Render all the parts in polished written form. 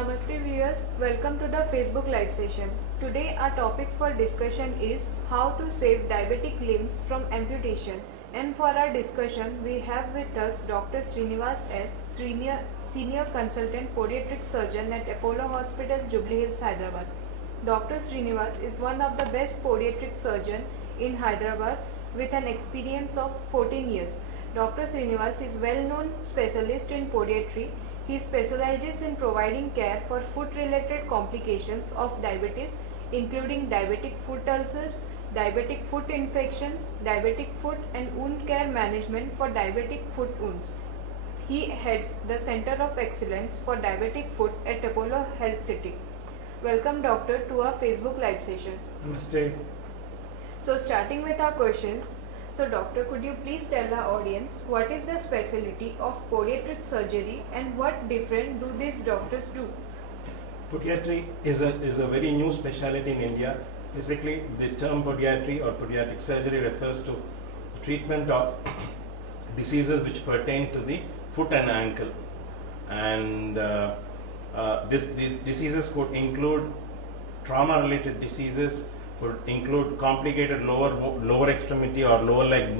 Namaste viewers, welcome to the Facebook live session. Today our topic for discussion is how to save diabetic limbs from amputation. And for our discussion we have with us Dr. Srinivas S, Senior Consultant Podiatric Surgeon at Apollo Hospital, Jubilee Hills, Hyderabad. Dr. Srinivas is one of the best podiatric surgeon in Hyderabad with an experience of 14 years. Dr. Srinivas is well-known specialist in podiatry. He specializes in providing care for foot-related complications of diabetes, including diabetic foot ulcers, diabetic foot infections, diabetic foot and wound care management for diabetic foot wounds. He heads the Center of Excellence for Diabetic Foot at Apollo Health City. Welcome doctor to our Facebook live session. Namaste. So starting with our questions. So doctor, could you please tell our audience what is the specialty of podiatric surgery and what different do these doctors do? Podiatry is a very new specialty in India. Basically, the term podiatry or podiatric surgery refers to the treatment of diseases which pertain to the foot and ankle. And these diseases could include trauma-related diseases, could include complicated lower extremity or lower leg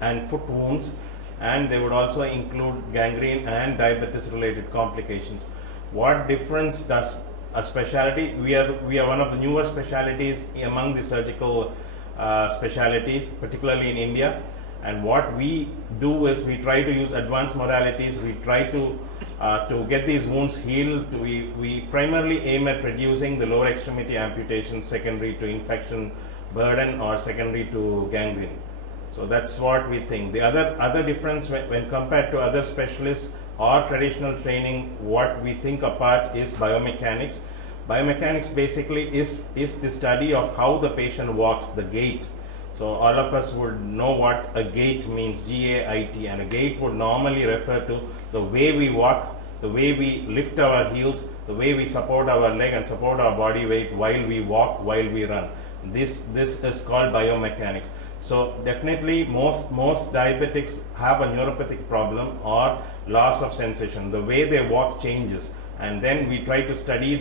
and foot wounds, and they would also include gangrene and diabetes related complications. What difference does a specialty? We are one of the newer specialties among the surgical specialties, particularly in India. And what we do is we try to use advanced modalities. We try to get these wounds healed. We primarily aim at reducing the lower extremity amputation secondary to infection burden or secondary to gangrene. So that's what we think. The other difference when compared to other specialists or traditional training, what we think apart is biomechanics. Biomechanics basically is the study of how the patient walks, the gait. So all of us would know what a gait means, G-A-I-T, and a gait would normally refer to the way we walk, the way we lift our heels, the way we support our leg and support our body weight while we walk, while we run. This is called biomechanics. So definitely most diabetics have a neuropathic problem or loss of sensation. The way they walk changes, and then we try to study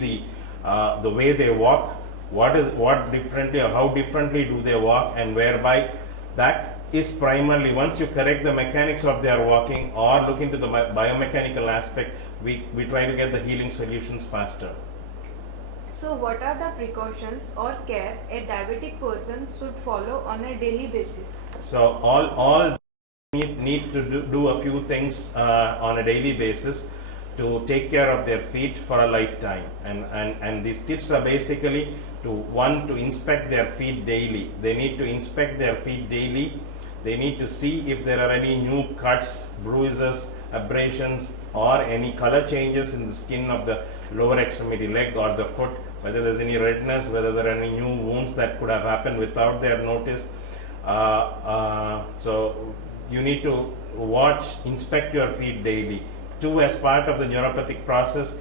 the way they walk. What differently or how differently do they walk, and whereby that is primarily, once you correct the mechanics of their walking or look into the biomechanical aspect, we try to get the healing solutions faster. So what are the precautions or care a diabetic person should follow on a daily basis? So all need to do a few things on a daily basis to take care of their feet for a lifetime, and these tips are basically to inspect their feet daily. They need to inspect their feet daily. They need to see if there are any new cuts, bruises, abrasions, or any color changes in the skin of the lower extremity leg or the foot, whether there's any redness, whether there are any new wounds that could have happened without their notice. So you need to inspect your feet daily. Two, as part of the neuropathic process,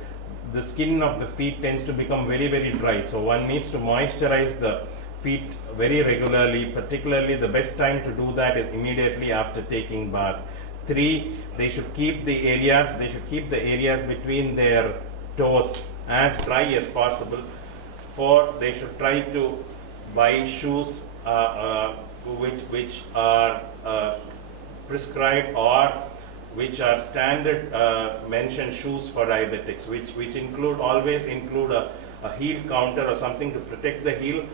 the skin of the feet tends to become very, very dry. So one needs to moisturize the feet very regularly. Particularly, the best time to do that is immediately after taking bath. 3, they should keep the areas between their toes as dry as possible. 4, they should try to buy shoes which are prescribed or which are standard mentioned shoes for diabetics, which always include a heel counter or something to protect the heel.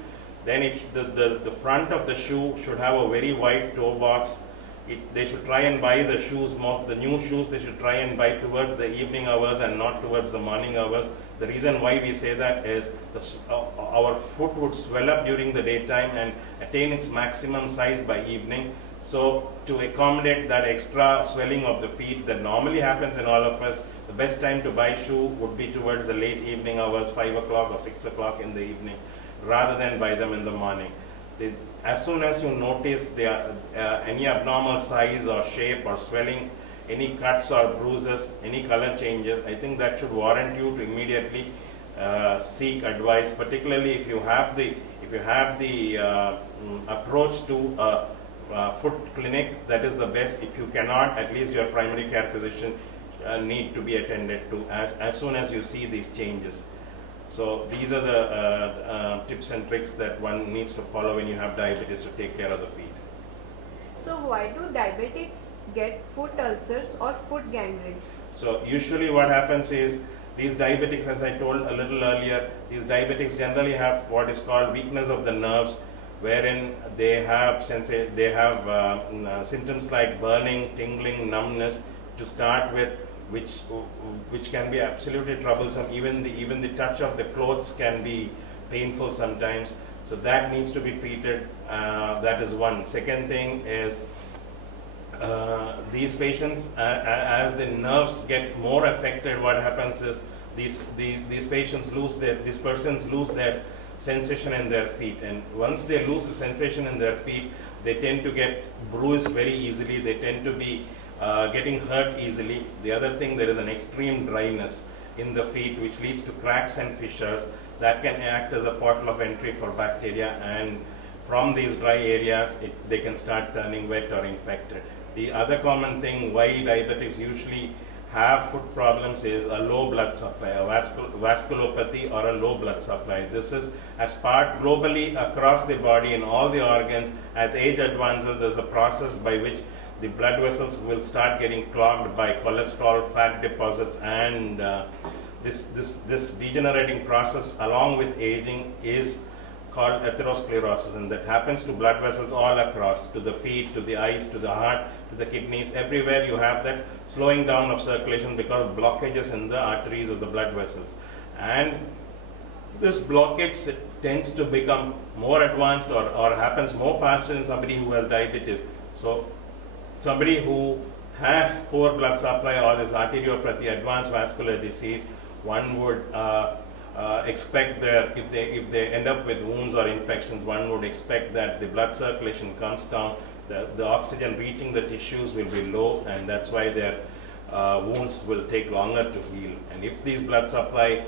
Then the front of the shoe should have a very wide toe box. They should try and buy the new shoes they should try and buy towards the evening hours and not towards the morning hours. The reason why we say that is our foot would swell up during the daytime and attain its maximum size by evening. So to accommodate that extra swelling of the feet that normally happens in all of us, the best time to buy shoe would be towards the late evening hours, 5 o'clock or 6 o'clock in the evening, rather than buy them in the morning. As soon as you notice any abnormal size or shape or swelling, any cuts or bruises, any color changes, I think that should warrant you to immediately seek advice, particularly if you have the approach to foot clinic. That is the best. If you cannot, at least your primary care physician need to be attended to as soon as you see these changes. So these are the tips and tricks that one needs to follow when you have diabetes to take care of the feet. So why do diabetics get foot ulcers or foot gangrene? So usually what happens is these diabetics, as I told a little earlier, these diabetics generally have what is called weakness of the nerves, wherein they have symptoms like burning, tingling, numbness to start with, which can be absolutely troublesome. Even the touch of the clothes can be painful sometimes. So that needs to be treated. That is one. Second thing is these patients, as the nerves get more affected, what happens is these persons lose their sensation in their feet, and once they lose the sensation in their feet, they tend to get bruised very easily. They tend to be getting hurt easily. The other thing, there is an extreme dryness in the feet, which leads to cracks and fissures that can act as a portal of entry for bacteria, and from these dry areas they can start turning wet or infected. The other common thing why diabetics usually have foot problems is a low blood supply, a vasculopathy or a low blood supply. This is as part globally across the body in all the organs. As age advances, there's a process by which the blood vessels will start getting clogged by cholesterol, fat deposits, and this degenerating process along with aging is called atherosclerosis, and that happens to blood vessels all across, to the feet, to the eyes, to the heart, to the kidneys. Everywhere you have that slowing down of circulation because of blockages in the arteries of the blood vessels, and this blockage tends to become more advanced or happens more faster in somebody who has diabetes. So somebody who has poor blood supply or this arteriopathy, advanced vascular disease, one would expect that if they end up with wounds or infections, one would expect that the blood circulation comes down, the oxygen reaching the tissues will be low, and that's why their wounds will take longer to heal. And if this blood supply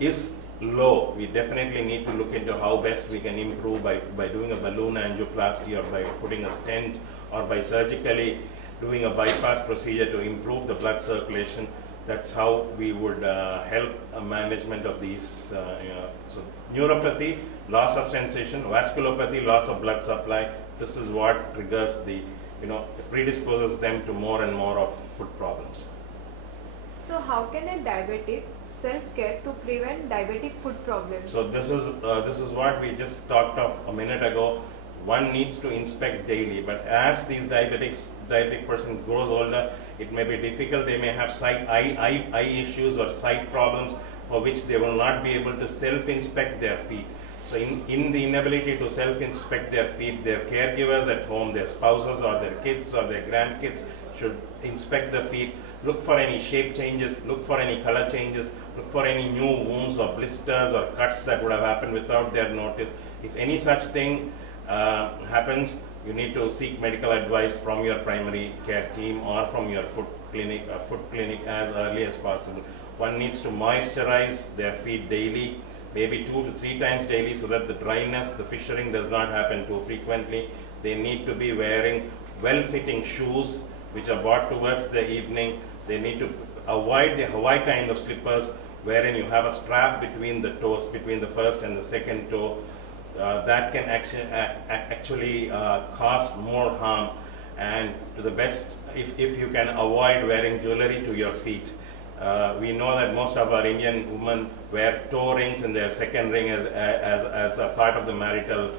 is low, we definitely need to look into how best we can improve by doing a balloon angioplasty, or by putting a stent, or by surgically doing a bypass procedure to improve the blood circulation. That's how we would help management of these. So neuropathy, loss of sensation; vasculopathy, loss of blood supply. This is what triggers predisposes them to more and more of foot problems. So how can a diabetic self-care to prevent diabetic foot problems? So this is what we just talked of a minute ago. One needs to inspect daily, but as these diabetic person grows older, it may be difficult. They may have eye issues or sight problems for which they will not be able to self-inspect their feet. So in the inability to self-inspect their feet, their caregivers at home, their spouses or their kids or their grandkids should inspect the feet, look for any shape changes, look for any color changes, look for any new wounds or blisters or cuts that would have happened without their notice. If any such thing happens, you need to seek medical advice from your primary care team or from your foot clinic as early as possible. One needs to moisturize their feet daily, maybe 2 to 3 times daily, so that the dryness, the fissuring does not happen too frequently. They need to be wearing well-fitting shoes which are bought towards the evening. They need to avoid the Hawaii kind of slippers wherein you have a strap between the toes, between the first and the second toe. That can actually cause more harm. And to the best, if you can avoid wearing jewelry to your feet. We know that most of our Indian women wear toe rings in their second ring as a part of the marital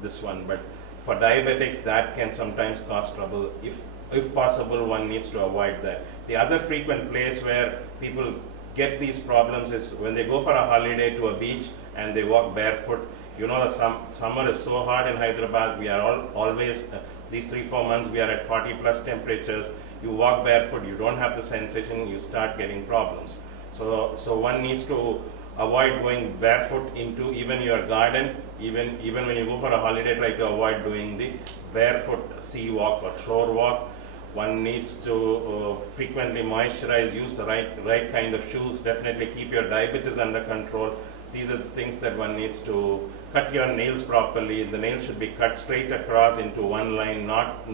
this one. But for diabetics, that can sometimes cause trouble. If possible, one needs to avoid that. The other frequent place where people get these problems is when they go for a holiday to a beach and they walk barefoot. You know, the summer is so hot in Hyderabad. We are always, these 3-4 months, we are at 40 plus temperatures. You walk barefoot, you don't have the sensation, you start getting problems. So one needs to avoid going barefoot into even your garden. Even when you go for a holiday, try to avoid doing the barefoot sea walk or shore walk. One needs to frequently moisturize, use the right kind of shoes, definitely keep your diabetes under control. These are the things that one needs to cut your nails properly. The nails should be cut straight across into one line, not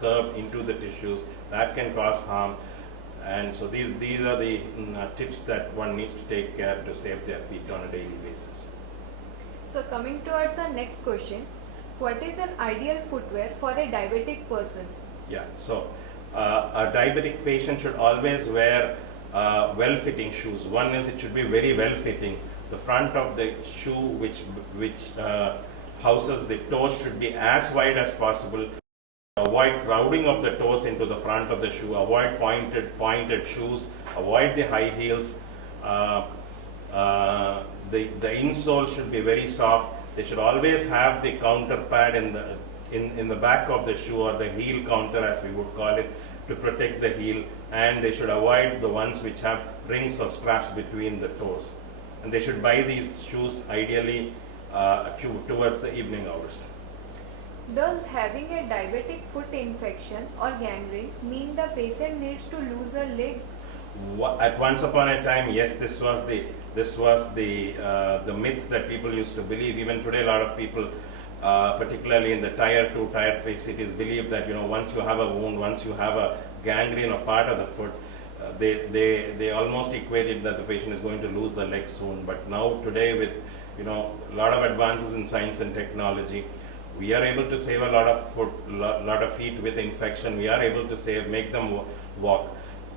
curved into the tissues. That can cause harm. And so these are the tips that one needs to take care to save their feet on a daily basis. So coming towards our next question, what is an ideal footwear for a diabetic person? Yeah, so a diabetic patient should always wear well-fitting shoes. One is it should be very well-fitting. The front of the shoe, which houses the toes, should be as wide as possible. Avoid crowding of the toes into the front of the shoe. Avoid pointed shoes. Avoid the high heels. The insole should be very soft. They should always have the counter pad in the back of the shoe, or the heel counter as we would call it, to protect the heel. And they should avoid the ones which have rings or straps between the toes. And they should buy these shoes ideally towards the evening hours. Does having a diabetic foot infection or gangrene mean the patient needs to lose a leg? At once upon a time, yes, this was the myth that people used to believe. Even today, a lot of people, particularly in the tier 2, tier 3 cities, believe that once you have a wound, once you have a gangrene or part of the foot, they almost equate it that the patient is going to lose the leg soon. But now today, with a lot of advances in science and technology, we are able to save a lot of feet with infection. We are able to make them walk.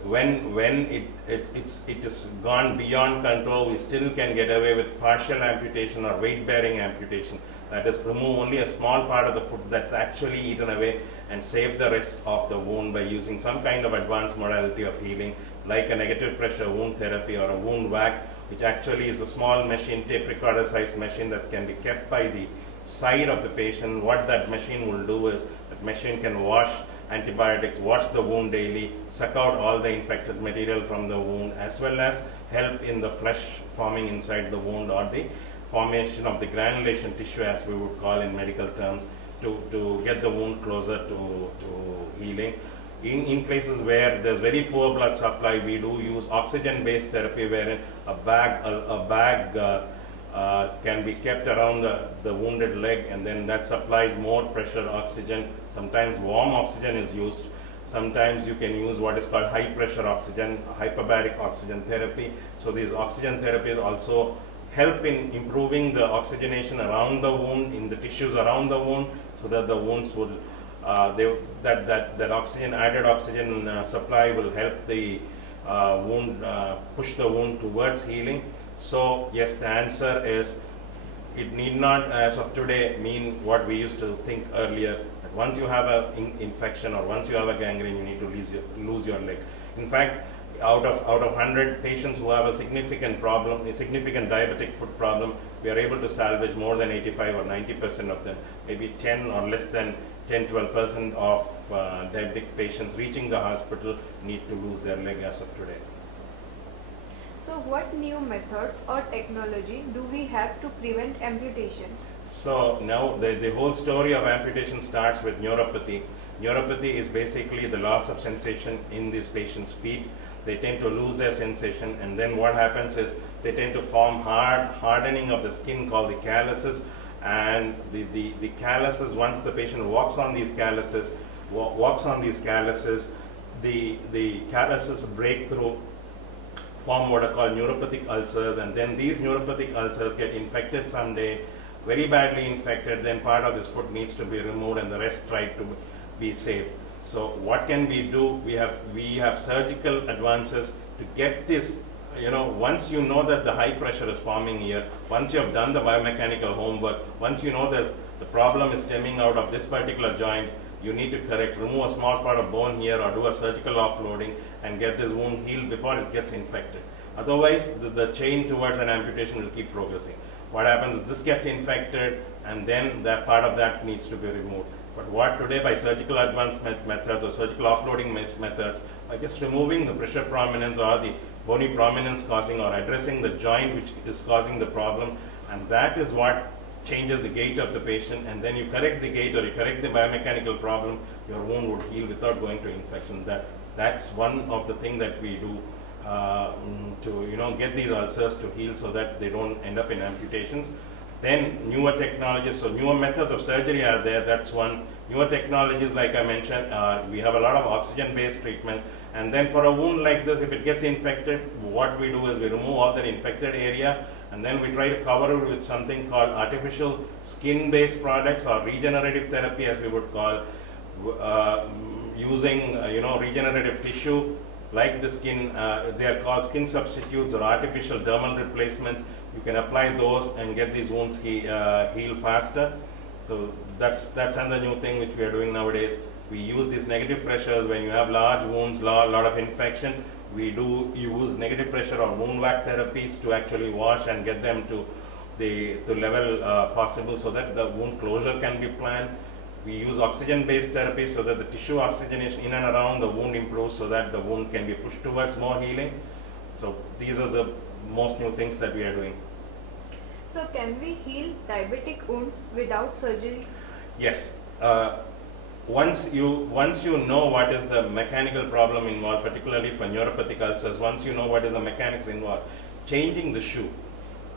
When it is gone beyond control, we still can get away with partial amputation or weight-bearing amputation. That is, remove only a small part of the foot that's actually eaten away and save the rest of the wound by using some kind of advanced modality of healing, like a negative pressure wound therapy or a wound vac, which actually is a small machine, tape recorder size machine that can be kept by the side of the patient. What that machine will do is that machine can wash antibiotics, wash the wound daily, suck out all the infected material from the wound, as well as help in the flesh forming inside the wound, or the formation of the granulation tissue, as we would call in medical terms, to get the wound closer to healing. In places where there's very poor blood supply, we do use oxygen-based therapy, wherein a bag can be kept around the wounded leg, and then that supplies more pressure oxygen. Sometimes warm oxygen is used. Sometimes you can use what is called high pressure oxygen, hyperbaric oxygen therapy. So these oxygen therapies also help in improving the oxygenation around the wound, in the tissues around the wound, so that the wounds would that oxygen, added oxygen supply will help the wound, push the wound towards healing. So yes, the answer is, it need not, as of today, mean what we used to think earlier, that once you have an infection or once you have a gangrene, you need to lose your leg. In fact, out of 100 patients who have a significant problem, a significant diabetic foot problem, we are able to salvage more than 85 or 90% of them. Maybe 10 or less than 10-12% of diabetic patients reaching the hospital need to lose their leg as of today. So what new methods or technology do we have to prevent amputation? So now the whole story of amputation starts with neuropathy. Neuropathy is basically the loss of sensation in these patients' feet. They tend to lose their sensation, and then what happens is they tend to form hardening of the skin called the calluses, and the calluses, once the patient walks on these calluses, the calluses break through, form what are called neuropathic ulcers, and then these neuropathic ulcers get infected someday, very badly infected. Then part of this foot needs to be removed and the rest try to be saved. So what can we do? We have surgical advances to get this. Once you know that the high pressure is forming here, once you have done the biomechanical homework, once you know that the problem is stemming out of this particular joint, you need to remove a small part of bone here, or do a surgical offloading and get this wound healed before it gets infected. Otherwise, the chain towards an amputation will keep progressing. What happens is this gets infected, and then that part of that needs to be removed. But what today, by surgical advanced methods or surgical offloading methods, by just removing the pressure prominence or the bony prominence causing, or addressing the joint which is causing the problem, and that is what changes the gait of the patient, and then you correct the gait or you correct the biomechanical problem, your wound would heal without going to infection. That's one of the things that we do to get these ulcers to heal, so that they don't end up in amputations. Then newer technologies, so newer methods of surgery are there, that's one. Newer technologies, like I mentioned, we have a lot of oxygen-based treatment. And then for a wound like this, if it gets infected, what we do is we remove all that infected area, and then we try to cover it with something called artificial skin-based products, or regenerative therapy as we would call, using regenerative tissue like the skin. They are called skin substitutes or artificial dermal replacements. You can apply those and get these wounds heal faster. So that's another new thing which we are doing nowadays. We use these negative pressures when you have large wounds, lot of infection. We do use negative pressure or wound vac therapies to actually wash and get them to the level possible, so that the wound closure can be planned. We use oxygen-based therapy so that the tissue oxygenation in and around the wound improves, so that the wound can be pushed towards more healing. So these are the most new things that we are doing. So can we heal diabetic wounds without surgery? Yes. Once you know what is the mechanical problem involved, particularly for neuropathic ulcers, once you know what is the mechanics involved, changing the shoe.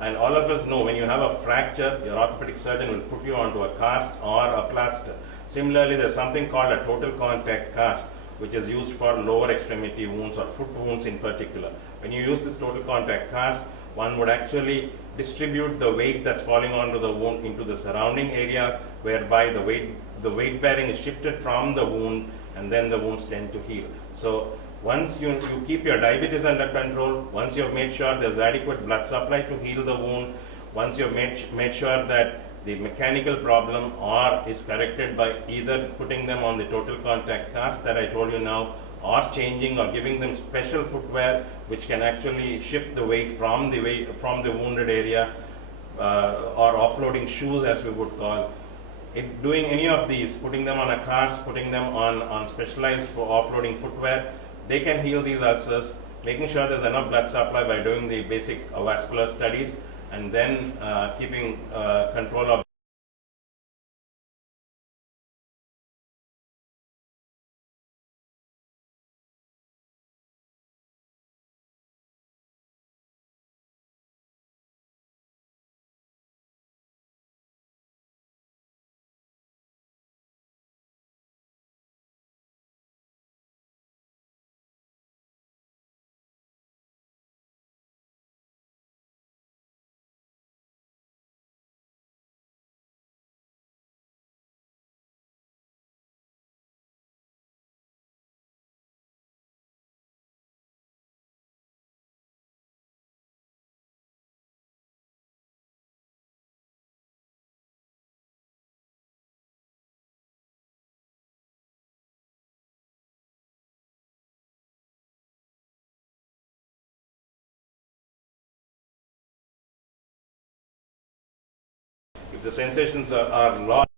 And all of us know when you have a fracture, your orthopedic surgeon will put you onto a cast or a plaster. Similarly, there's something called a total contact cast, which is used for lower extremity wounds or foot wounds in particular. When you use this total contact cast, one would actually distribute the weight that's falling onto the wound into the surrounding areas, whereby the weight bearing is shifted from the wound, and then the wounds tend to heal. So once you keep your diabetes under control, once you've made sure there's adequate blood supply to heal the wound, once you've made sure that the mechanical problem is corrected by either putting them on the total contact cast that I told you now, or changing or giving them special footwear which can actually shift the weight from the wounded area, or offloading shoes as we would call. Doing any of these, putting them on a cast, putting them on specialized for offloading footwear, they can heal these ulcers. Making sure there's enough blood supply by doing the basic vascular studies, and then keeping control of if the sensations are lost.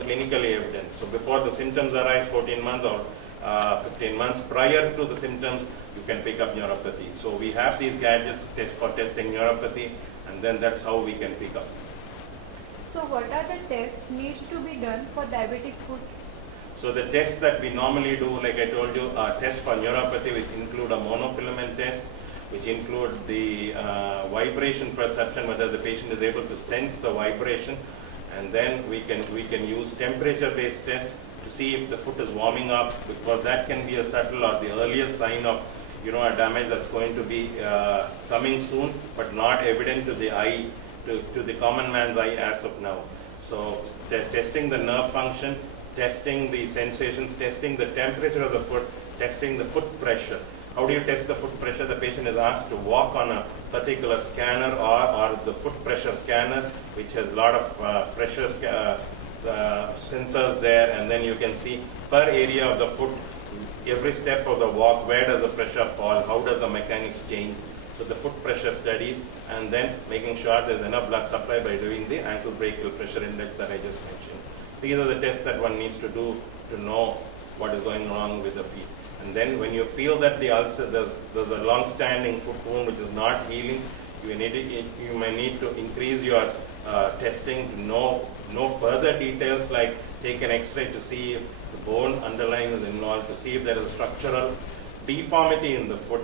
Clinically evident. So before the symptoms arise, 14 months or 15 months prior to the symptoms, you can pick up neuropathy. So we have these gadgets for testing neuropathy, and then that's how we can pick up. So what are the tests needs to be done for diabetic foot? So the tests that we normally do, like I told you, are tests for neuropathy, which include a monofilament test, which include the vibration perception, whether the patient is able to sense the vibration, and then we can use temperature-based tests to see if the foot is warming up, because that can be a subtle or the earliest sign of a damage that's going to be coming soon, but not evident to the eye, to the common man's eye as of now. So testing the nerve function, testing the sensations, testing the temperature of the foot, testing the foot pressure. How do you test the foot pressure? The patient is asked to walk on a particular scanner or the foot pressure scanner, which has a lot of pressure sensors there, and then you can see per area of the foot, every step of the walk, where does the pressure fall, how does the mechanics change. So the foot pressure studies, and then making sure there's enough blood supply by doing the ankle brachial pressure index that I just mentioned. These are the tests that one needs to do to know what is going wrong with the feet. And then when you feel that the ulcer, there's a long-standing foot wound which is not healing, you may need to increase your testing to know further details, like take an X-ray to see if the bone underlying is involved, to see if there is a structural deformity in the foot,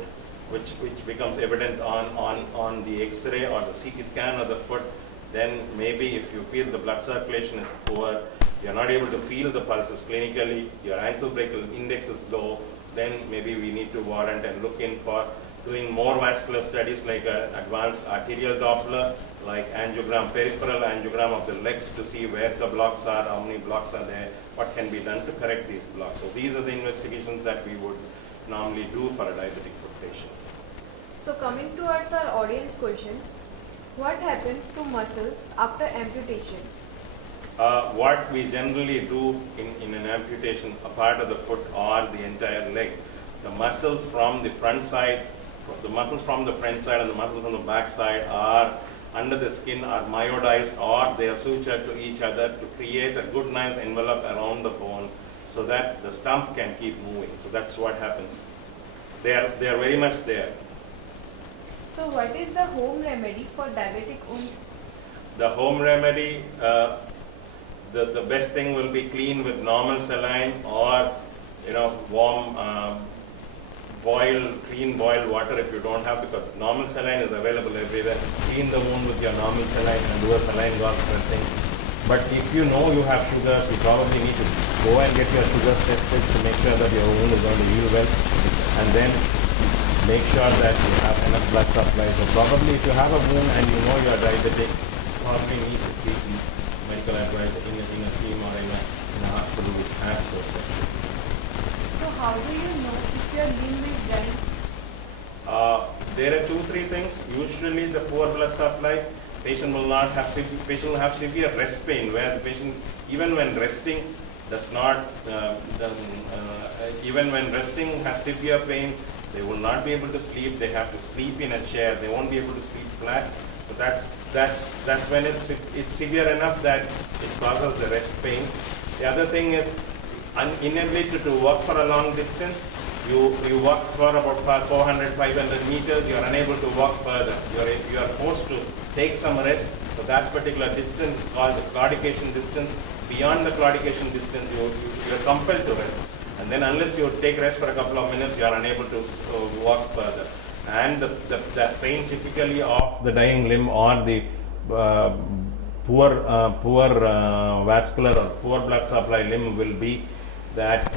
which becomes evident on the X-ray or the CT scan of the foot. Then maybe if you feel the blood circulation is poor, you're not able to feel the pulses clinically, your ankle brachial index is low, then maybe we need to warrant and look in for doing more vascular studies like an advanced arterial Doppler, like angiogram, peripheral angiogram of the legs to see where the blocks are, how many blocks are there, what can be done to correct these blocks. So these are the investigations that we would normally do for a diabetic foot patient. So coming towards our audience questions, what happens to muscles after amputation? What we generally do in an amputation, a part of the foot or the entire leg, the muscles from the front side, the muscles from the front side and the muscles from the back side are under the skin, are myodized, or they are sutured to each other to create a good nice envelope around the bone so that the stump can keep moving. So that's what happens. They are very much there. So what is the home remedy for diabetic wound? The home remedy, the best thing will be clean with normal saline or warm clean boiled water if you don't have, because normal saline is available everywhere. Clean the wound with your normal saline and do a saline gauze dressing. But if you know you have sugar, you probably need to go and get your sugar tested to make sure that your wound is going to heal well, and then make sure that you have enough blood supply. So probably if you have a wound and you know you are diabetic, you probably need to seek medical advice in a team or in a hospital which has those tests. So how do you know if your limb is dying? There are 2-3 things. Usually the poor blood supply, patient will have severe rest pain, where the patient, even when resting, has severe pain. They will not be able to sleep. They have to sleep in a chair. They won't be able to sleep flat. So that's when it's severe enough that it causes the rest pain. The other thing is inability to walk for a long distance. You walk for about 400, 500 meters. You are unable to walk further. You are forced to take some rest. So that particular distance is called the claudication distance. Beyond the claudication distance, you are compelled to rest. And then unless you take rest for a couple of minutes, you are unable to walk further. And the pain typically of the dying limb or the poor vascular or poor blood supply limb will be that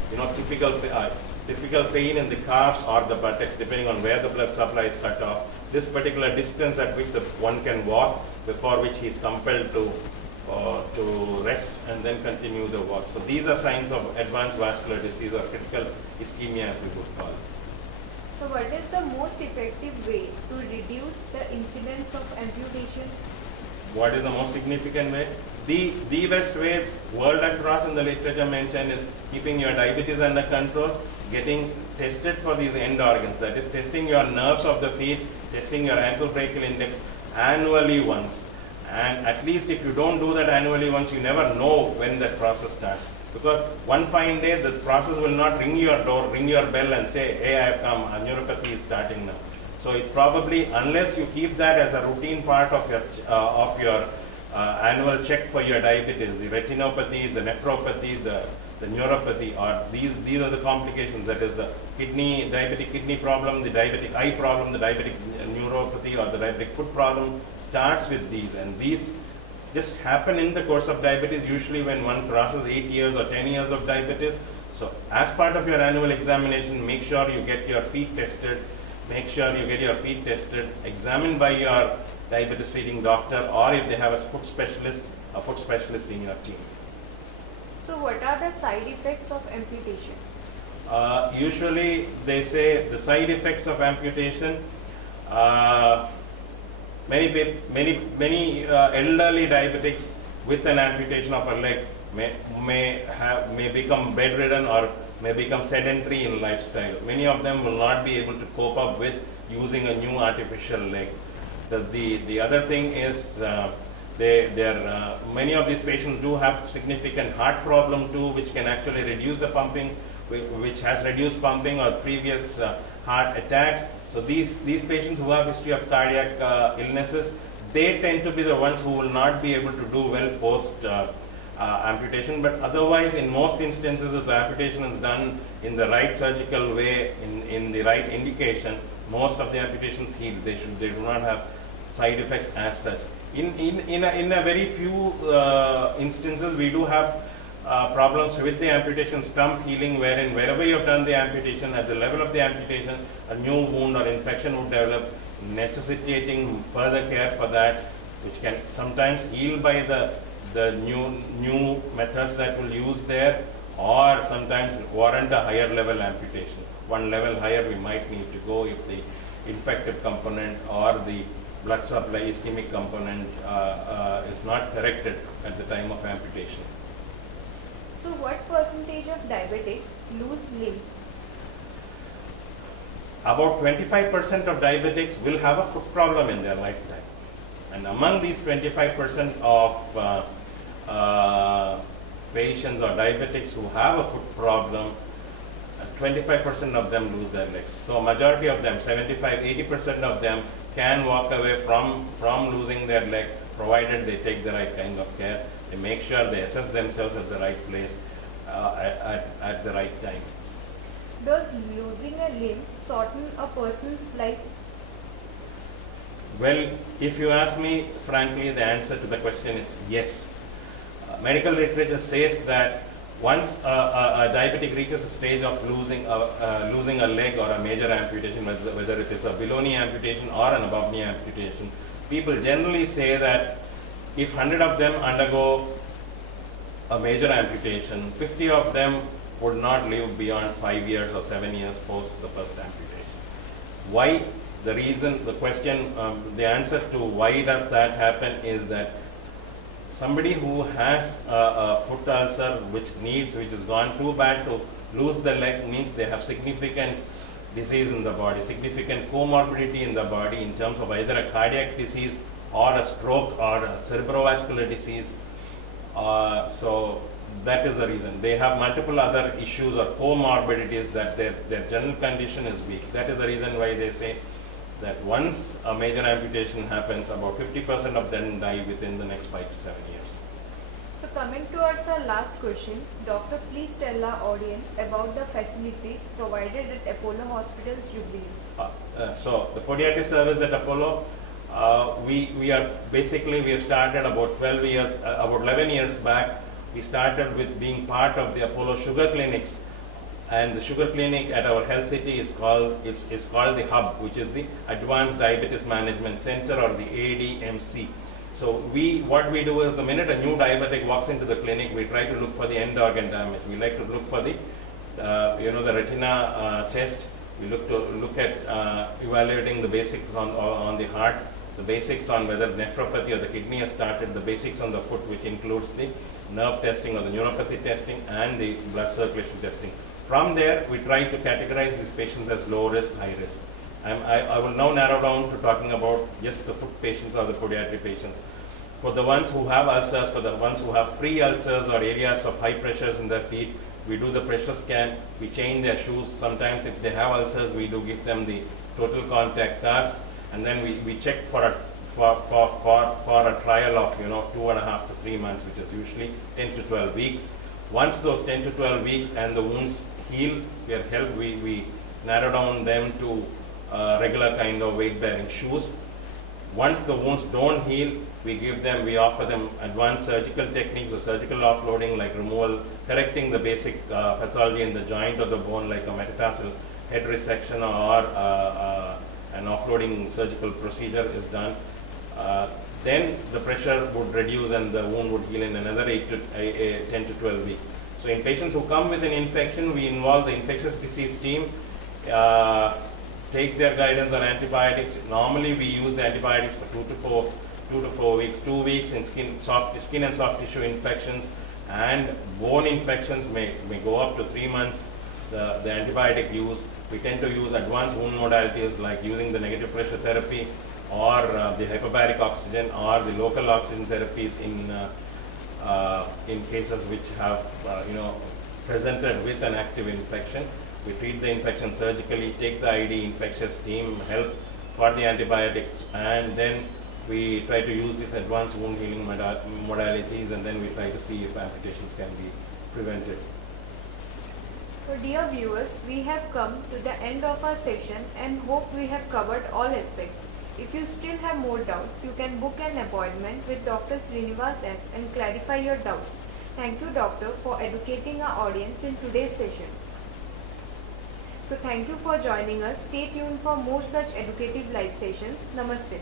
typical pain in the calves or the buttocks, depending on where the blood supply is cut off. This particular distance at which one can walk, before which he is compelled to rest and then continue the walk. So these are signs of advanced vascular disease or critical ischemia, as we would call it. So what is the most effective way to reduce the incidence of amputation? What is the most significant way? The best way, world across in the literature mentioned, is keeping your diabetes under control, getting tested for these end organs, that is testing your nerves of the feet, testing your ankle brachial index annually once. And at least if you don't do that annually once, you never know when that process starts. Because one fine day, the process will not ring your door, ring your bell and say, hey, I have come, neuropathy is starting now. So it probably, unless you keep that as a routine part of your annual check for your diabetes, the retinopathy, the nephropathy, the neuropathy, or these are the complications, that is the diabetic kidney problem, the diabetic eye problem, the diabetic neuropathy or the diabetic foot problem starts with these, and these just happen in the course of diabetes, usually when one crosses 8 years or 10 years of diabetes. So as part of your annual examination, make sure you get your feet tested, make sure you get your feet tested, examined by your diabetes treating doctor, or if they have a foot specialist in your team. So what are the side effects of amputation? Usually they say the side effects of amputation, many elderly diabetics with an amputation of a leg may become bedridden or may become sedentary in lifestyle. Many of them will not be able to cope up with using a new artificial leg. The other thing is many of these patients do have significant heart problem too, which can actually reduce the pumping, which has reduced pumping or previous heart attacks. So these patients who have history of cardiac illnesses, they tend to be the ones who will not be able to do well post amputation. But otherwise, in most instances, if the amputation is done in the right surgical way, in the right indication, most of the amputations heal. They do not have side effects as such. In a very few instances, we do have problems with the amputation stump healing, wherein wherever you have done the amputation, at the level of the amputation, a new wound or infection would develop, necessitating further care for that, which can sometimes heal by the new methods that will use there, or sometimes warrant a higher level amputation. One level higher we might need to go if the infective component or the blood supply ischemic component is not corrected at the time of amputation. So what percentage of diabetics lose limbs? About 25% of diabetics will have a foot problem in their lifetime. And among these 25% of patients or diabetics who have a foot problem, 25% of them lose their legs. So majority of them, 75-80% of them, can walk away from losing their leg, provided they take the right kind of care. They make sure they assess themselves at the right place at the right time. Does losing a limb shorten a person's life? Well, if you ask me, frankly, the answer to the question is yes. Medical literature says that once a diabetic reaches a stage of losing a leg or a major amputation, whether it is a below knee amputation or an above knee amputation, people generally say that if 100 of them undergo a major amputation, 50 of them would not live beyond 5 years or 7 years post the first amputation. Why? The reason, the question, the answer to why does that happen is that somebody who has a foot ulcer which has gone too bad to lose the leg means they have significant disease in the body, significant comorbidity in the body in terms of either a cardiac disease or a stroke or a cerebrovascular disease. So that is the reason. They have multiple other issues or comorbidities that their general condition is weak. That is the reason why they say that once a major amputation happens, about 50% of them die within the next 5 to 7 years. So coming towards our last question, doctor, please tell our audience about the facilities provided at Apollo Hospitals, Jubilee Hills. So the podiatric service at Apollo, we have started about 11 years back. We started with being part of the Apollo Sugar Clinics, and the sugar clinic at our health city is called the Hub, which is the Advanced Diabetes Management Center, or the ADMC. So what we do is, the minute a new diabetic walks into the clinic, we try to look for the end organ damage. We like to look for the the retina test. We look at evaluating the basics on the heart, the basics on whether nephropathy or the kidney has started, the basics on the foot, which includes the nerve testing or the neuropathy testing and the blood circulation testing. From there, we try to categorize these patients as low risk, high risk. I will now narrow down to talking about just the foot patients or the podiatric patients. For the ones who have ulcers, for the ones who have pre-ulcers or areas of high pressures in their feet, we do the pressure scan, we change their shoes. Sometimes if they have ulcers, we do give them the total contact cast, and then we check for a trial of 2.5 to 3 months, which is usually 10 to 12 weeks. Once those 10 to 12 weeks and the wounds heal, we narrow down them to regular kind of weight bearing shoes. Once the wounds don't heal, we offer them advanced surgical techniques or surgical offloading, like removal, correcting the basic pathology in the joint or the bone, like a metatarsal head resection or an offloading surgical procedure is done, then the pressure would reduce and the wound would heal in another 10 to 12 weeks. So in patients who come with an infection, we involve the infectious disease team, take their guidance on antibiotics. Normally we use the antibiotics for 2 to 4 weeks. 2 weeks in skin and soft tissue infections, and bone infections may go up to 3 months. The antibiotic use, we tend to use advanced wound modalities like using the negative pressure therapy or the hyperbaric oxygen or the local oxygen therapies in cases which have presented with an active infection. We treat the infection surgically, take the ID infectious team help for the antibiotics, and then we try to use these advanced wound healing modalities, and then we try to see if amputations can be prevented. So dear viewers, we have come to the end of our session and hope we have covered all aspects. If you still have more doubts, you can book an appointment with Dr. Srinivas S and clarify your doubts. Thank you, doctor, for educating our audience in today's session. So thank you for joining us. Stay tuned for more such educative live sessions. Namaste.